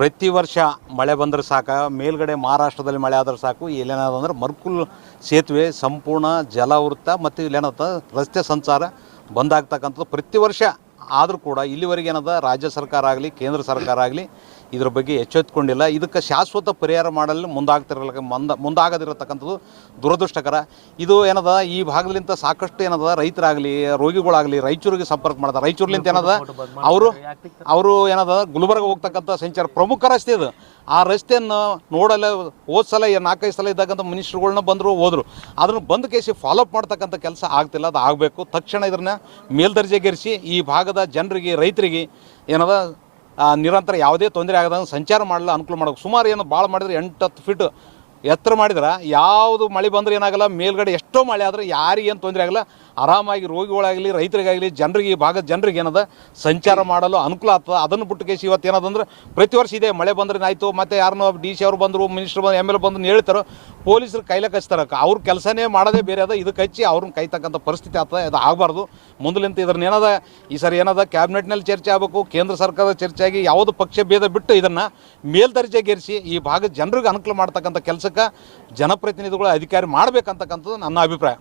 ಪ್ರತಿ ವರ್ಷ ಮಳೆ ಬಂದರೆ ಸಾಕು, ಮೇಲ್ಗಡೆ ಮಹಾರಾಷ್ಟ್ರದಲ್ಲಿ ಮಳೆ ಆದ್ರೆ ಸಾಕು, ಇಲ್ಲೇನಾದಂದ್ರೆ ಮರ್ಕುಲ್ ಸೇತುವೆ ಸಂಪೂರ್ಣ ಜಲಾವೃತ ಮತ್ತು ಇಲ್ಲೇನದ ರಸ್ತೆ ಸಂಚಾರ ಬಂದಾಗ್ತಕ್ಕಂಥದ್ದು ಪ್ರತಿ ವರ್ಷ. ಆದರೂ ಕೂಡ ಇಲ್ಲಿವರೆಗೆ ಏನದ ರಾಜ್ಯ ಸರ್ಕಾರ ಆಗಲಿ ಕೇಂದ್ರ ಸರ್ಕಾರ ಆಗಲಿ ಇದ್ರ ಬಗ್ಗೆ ಎಚ್ಚೆತ್ತುಕೊಂಡಿಲ್ಲ. ಇದಕ್ಕೆ ಶಾಶ್ವತ ಪರಿಹಾರ ಮಾಡಲು ಮುಂದಾಗದಿರತಕ್ಕಂಥದ್ದು ದುರದೃಷ್ಟಕರ. ಇದು ಏನದ ಈ ಭಾಗದಲ್ಲಿಂದ ಸಾಕಷ್ಟು ಏನದ ರೈತರಾಗಲಿ ರೋಗಿಗಳಾಗಲಿ ರಾಯಚೂರಿಗೆ ಸಂಪರ್ಕ ಮಾಡ್ತಾರೆ. ರಾಯಚೂರ್ಲಿಂದ ಏನದ ಅವರು ಏನದ ಗುಲ್ಬರ್ಗ ಹೋಗ್ತಕ್ಕಂಥ ಸಂಚಾರ ಪ್ರಮುಖ ರಸ್ತೆ ಇದು. ಆ ರಸ್ತೆಯನ್ನು ನೋಡಲ್ಲ ಹೋದ ಸಲ 4-5 ಸಲ ಇದ್ದಾಗಂತ ಮಿನಿಸ್ಟ್ರುಗಳನ್ನ ಬಂದರು ಹೋದರು, ಅದನ್ನು ಬಂದು ಕೇಸಿ ಫಾಲೋಅಪ್ ಮಾಡ್ತಕ್ಕಂಥ ಕೆಲಸ ಆಗ್ತಿಲ್ಲ. ಅದು ಆಗಬೇಕು. ತಕ್ಷಣ ಇದನ್ನು ಮೇಲ್ದರ್ಜೆಗೇರಿಸಿ ಈ ಭಾಗದ ಜನರಿಗೆ ರೈತರಿಗೆ ಏನದ ನಿರಂತರ ಯಾವುದೇ ತೊಂದರೆ ಆಗದಂಗೆ ಸಂಚಾರ ಮಾಡಲು ಅನುಕೂಲ ಮಾಡಬೇಕು. ಸುಮಾರು ಏನು ಭಾಳ ಮಾಡಿದ್ರೆ 8-10 ಫೀಟ್ ಎತ್ತರ ಮಾಡಿದ್ರೆ ಯಾವುದು ಮಳೆ ಬಂದರೆ ಏನಾಗಲ್ಲ, ಮೇಲ್ಗಡೆ ಎಷ್ಟೋ ಮಳೆ ಆದರೆ ಯಾರಿಗೇನು ತೊಂದರೆ ಆಗಲ್ಲ, ಆರಾಮಾಗಿ ರೋಗಿಗಳಾಗಲಿ ರೈತರಿಗಾಗಲಿ ಜನರಿಗೆ ಈ ಭಾಗದ ಜನರಿಗೆ ಏನದ ಸಂಚಾರ ಮಾಡಲು ಅನುಕೂಲ ಆಗ್ತದೆ. ಅದನ್ನು ಬಿಟ್ಟು ಕೇಸಿ ಇವತ್ತು ಏನದಂದ್ರೆ ಪ್ರತಿ ವರ್ಷ ಇದೆ ಮಳೆ ಬಂದ್ರೆ ಆಯಿತು, ಮತ್ತು ಯಾರನ್ನೋ DC ಅವರು ಬಂದರು, ಮಿನಿಸ್ಟ್ರು ಬಂದು MLA ಬಂದು ಹೇಳ್ತಾರೆ, ಪೊಲೀಸರು ಕೈಲಕ್ಕೆ ಹಚ್ತಾರೆ. ಅವ್ರ ಕೆಲಸನೇ ಮಾಡೋದೇ ಬೇರೆ ಅದ, ಇದಕ್ಕೆ ಹಚ್ಚಿ ಅವ್ರನ್ನ ಕೈತಕ್ಕಂಥ ಪರಿಸ್ಥಿತಿ ಆಗ್ತದೆ. ಇದು ಆಗಬಾರ್ದು. ಮುಂದಲಿಂತ ಇದ್ರನ್ನ ಏನದ ಈ ಸರಿ ಏನದ ಕ್ಯಾಬಿನೆಟ್ನಲ್ಲಿ ಚರ್ಚೆ ಆಗಬೇಕು, ಕೇಂದ್ರ ಸರ್ಕಾರದ ಚರ್ಚೆ ಆಗಿ ಯಾವುದು ಪಕ್ಷ ಭೇದ ಬಿಟ್ಟು ಇದನ್ನು ಮೇಲ್ದರ್ಜೆಗೇರಿಸಿ ಈ ಭಾಗದ ಜನರಿಗೆ ಅನುಕೂಲ ಮಾಡ್ತಕ್ಕಂಥ ಕೆಲಸಕ್ಕೆ ಜನಪ್ರತಿನಿಧಿಗಳು ಅಧಿಕಾರಿ ಮಾಡಬೇಕಂತಕ್ಕಂಥದ್ದು ನನ್ನ ಅಭಿಪ್ರಾಯ.